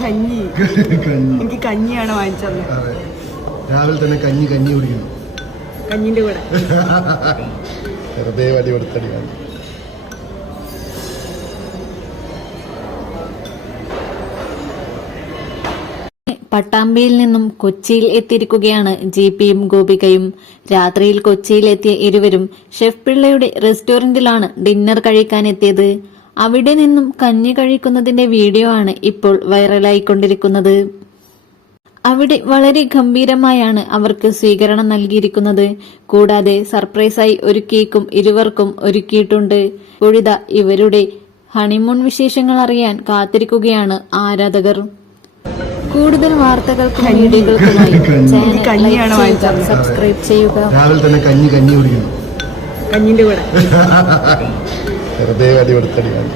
കഞ്ഞി. കഞ്ഞി. എനിക്ക് കഞ്ഞിയാണ് വാങ്ങിച്ചത്. അതെ. രാവിലെ തന്നെ കഞ്ഞി കഞ്ഞി കുടിക്കുന്നു കഞ്ഞിന്റെ കൂടെ. വെറുതെ വടി കൊടുത്തടിയാണ്. പട്ടാമ്പിയിൽ നിന്നും കൊച്ചിയിൽ എത്തിയിരിക്കുകയാണ് ജി പിയും ഗോപികയും. രാത്രിയിൽ കൊച്ചിയിൽ എത്തിയ ഇരുവരും ഷെഫ് പിള്ളയുടെ റെസ്റ്റോറന്റിലാണ് ഡിന്നർ കഴിക്കാനെത്തിയത്. അവിടെ നിന്നും കഞ്ഞി കഴിക്കുന്നതിന്റെ വീഡിയോ ആണ് ഇപ്പോൾ വൈറലായിക്കൊണ്ടിരിക്കുന്നത്. അവിടെ വളരെ ഗംഭീരമായാണ് അവർക്ക് സ്വീകരണം നൽകിയിരിക്കുന്നത്. കൂടാതെ സർപ്രൈസായി ഒരു കേക്കും ഇരുവർക്കും ഒരുക്കിയിട്ടുണ്ട്. ഒഴിത ഇവരുടെ ഹണിമൂൺ വിശേഷങ്ങൾ അറിയാൻ കാത്തിരിക്കുകയാണ് ആരാധകർ. കൂടുതൽ വാർത്തകൾക്കും വീഡിയോകൾക്കുമായി ചാനൽ സബ്സ്ക്രൈബ് ചെയ്യുക. രാവിലെ തന്നെ കഞ്ഞി കഞ്ഞി കുടിക്കുന്നു. കഞ്ഞിന്റെ കൂടെ. വെറുതെ അടിപൊളിത്തടിയാണ്